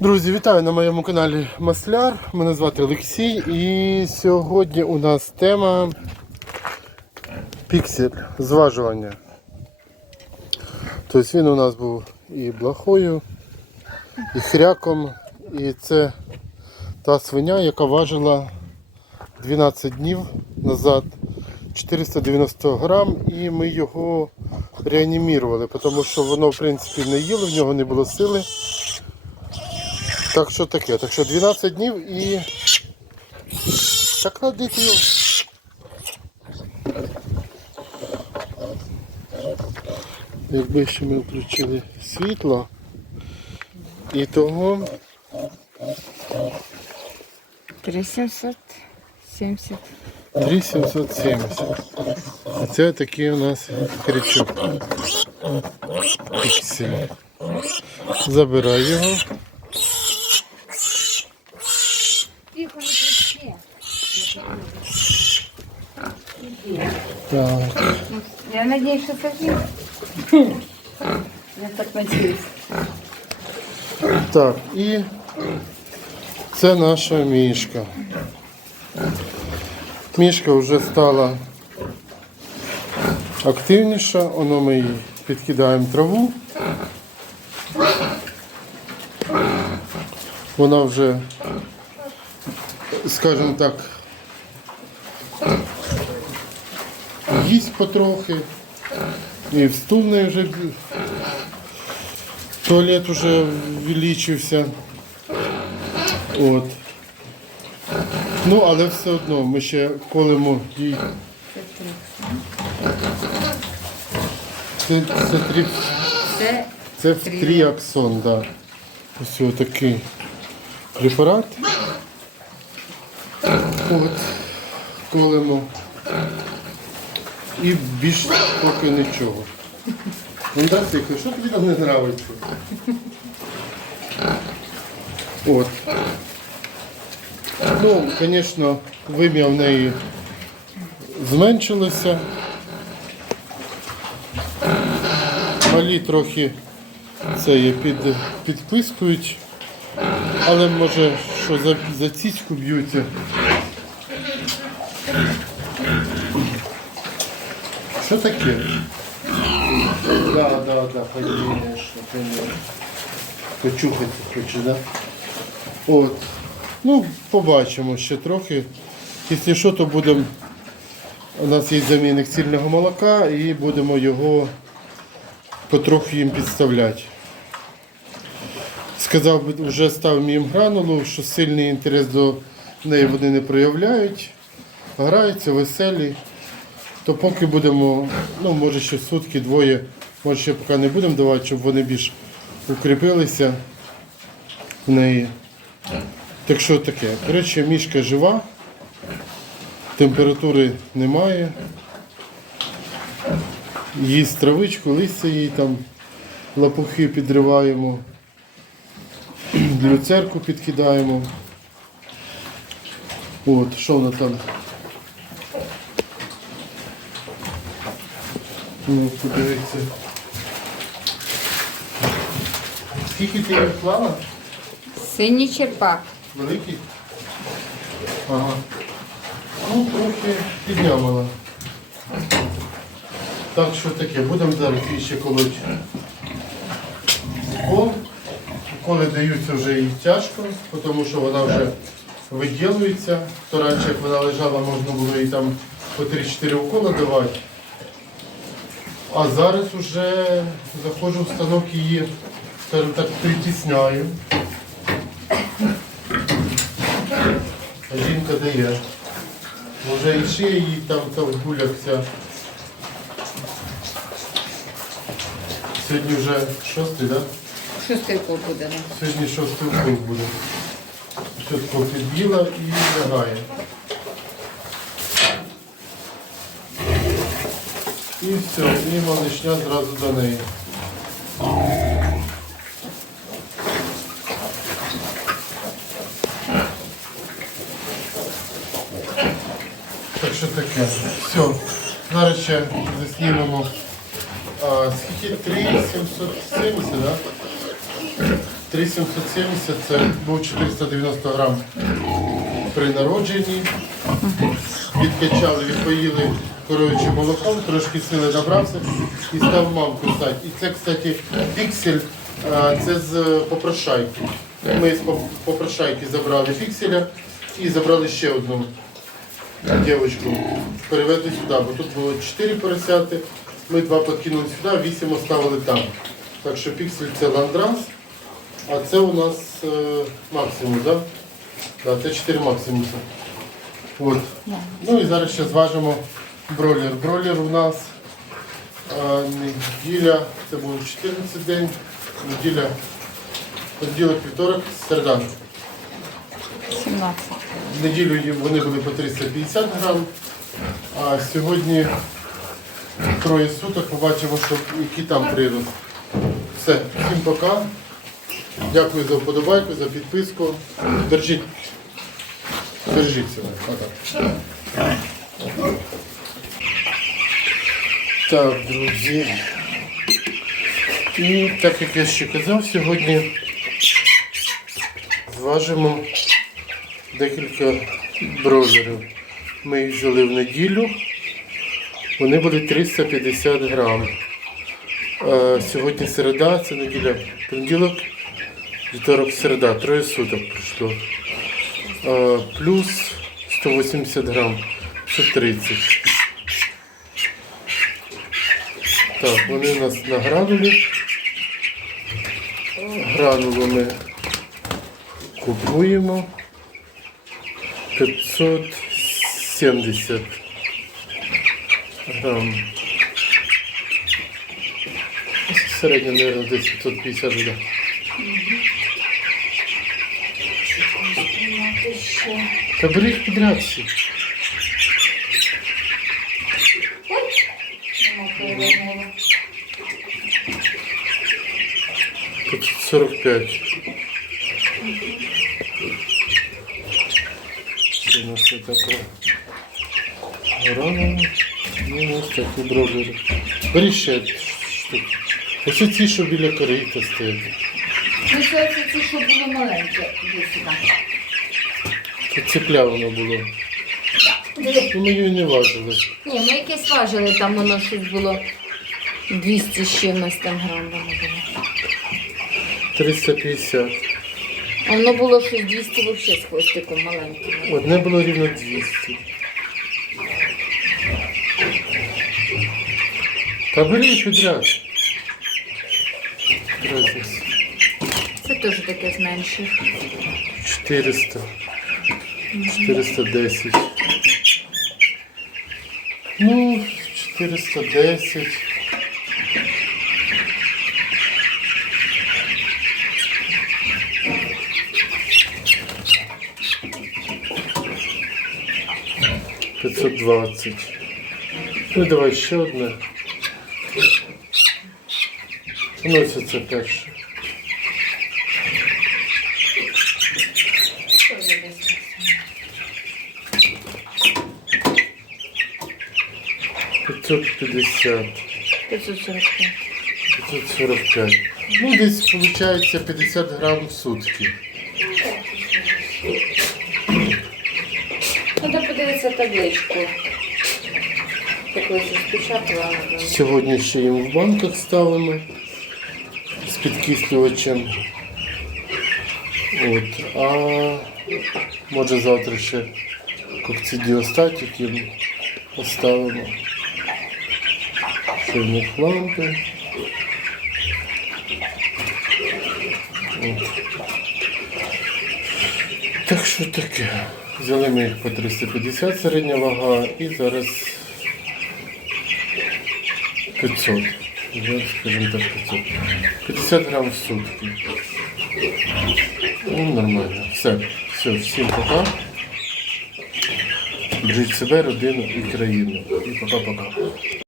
Друзі, вітаю на моєму каналі Масляр. Мене звати Олексій і сьогодні у нас тема піксель, зважування. Тобто він у нас був і блохою, і хряком, і це та свиня, яка важила 12 днів назад 490 грам, і ми його реанімірували, тому що воно в принципі не їло, в нього не було сили. Так що таке? Так що 12 днів і. Так кладіть його. Якби ще ми включили світло. І того 3770. 3770. А це такий у нас крючок. Піксель. Забирай його. Так. Я надеюсь, что это. Я так надеюсь. Так, і це наша мішка. Мішка вже стала активніша, воно ми їй підкидаємо траву. Вона вже, скажімо так, їсть потрохи. І в неї вже Туалет уже увеличився. От. Ну, але все одно ми ще колемо їй. Це, це, тріп, Це це тріаксон, да. Ось такий препарат. От. Колемо. І більш поки нічого. Ну тихо, що тобі там не подобається? От. Ну, звісно, вим'я в неї зменшилося. Малі трохи це є під, підпискують, але може, що за, за цічку б'ються. Що таке? Да, да, да, конечно, конечно. Почухати хоче, да? От. Ну, побачимо ще трохи. Якщо що, то будемо. У нас є замінник цільного молока і будемо його потроху їм підставляти. Сказав вже став їм гранулу, що сильний інтерес до неї вони не проявляють, граються, веселі. То поки будемо, ну може ще сутки, двоє, може ще поки не будемо давати, щоб вони більш укріпилися в неї. Так що таке? Коротше, мішка жива, температури немає. Їсть травичку, листя їй там, лапухи підриваємо, люцерку підкидаємо. От, що вона там? Ну, подивіться. Скільки ти їх клала? синій черпак. Великий? Ага. Ну, трохи піднямала. Так що таке, будемо зараз ще колоть. Бо коли даються вже їй тяжко, тому що вона вже виділується. То раніше, як вона лежала, можна було їй там по 3-4 укола давати. А зараз вже заходжу в станок її, скажімо так, притісняю. Жінка дає. Може і шия їй там та в вся. Сьогодні вже шостий, так? Да? Шостий код буде. ну. Сьогодні шостий укол буде. Чітко під'їла і лягає. І все, і малишня зразу до неї. Що таке. Все. Зараз ще заснімемо. Скільки? 3,770, так? Да? 3770 це був 490 грам при народженні. Відкачали, відпоїли коров'ячим молоком, трошки сили набрався і став мамку стати. І це, кстати, піксель, це з попрошайки. Ми з попрошайки забрали пікселя і забрали ще одну дівчинку. Перевезли сюди, бо тут було 4 поросяти. Ми два підкинули сюди, вісім оставили там. Так що піксель це ландрас, а це у нас е, максимум, так? Да? Да, це 4 максимуса. От. Ну і зараз ще зважимо бройлер. Бройлер у нас е, неділя, це був 14 день, неділя, понеділок, вівторок, середа. 17. В неділю вони були по 350 грам, а сьогодні троє суток побачимо, що, які там прирост. Все, всім пока. Дякую за вподобайку, за підписку. Держіть. Держіть себе. Так, друзі. І так як я ще казав, сьогодні зважимо декілька бройлерів. Ми їх взяли в неділю. Вони були 350 грам. Е, Сьогодні середа, це неділя, понеділок, вівторок, середа, троє суток пройшло. Е, Плюс 180 грам, 130. Так, вони у нас на гранулі. Гранулу ми купуємо 570 грам. Середньо, мабуть, десь 550 буде. Та бери їх підряд всі. Тут 45. Це у нас. Ну, ось такі бройлери. Бери ще штук. Ось ці, що біля корита стоять. Ну, це ці, що було маленьке. Іди сюди. Тут цепля воно було. Ну, ми її не важили. Ні, ми якесь важили, там воно щось було 200 з чимось там грам воно було. 350. А воно було щось 200 взагалі з хвостиком маленьким. Одне було рівно 200. Та бери підряд. Разница. Це теж таке з менших. 400. 410. Ну, 410. Пятьсот двадцать. Ну давай ще одне. Вноситься перше. Пятьсот пятьдесят. 545. 545. Ну, десь виходить 50 грам в сутки. Треба подивитися табличку. Сьогодні ще їм в банках ставимо з підкислювачем. От. А може завтра ще кокцидіостатик їм поставимо. Ще в них лампи. От. Так що таке. Взяли ми їх по 350 середня вага і зараз 500. Вже, скажімо так, 500. 50 грам в сутки. Ну, нормально. Все. Все, всім пока. Бережіть себе, родину і країну. І пока-пока.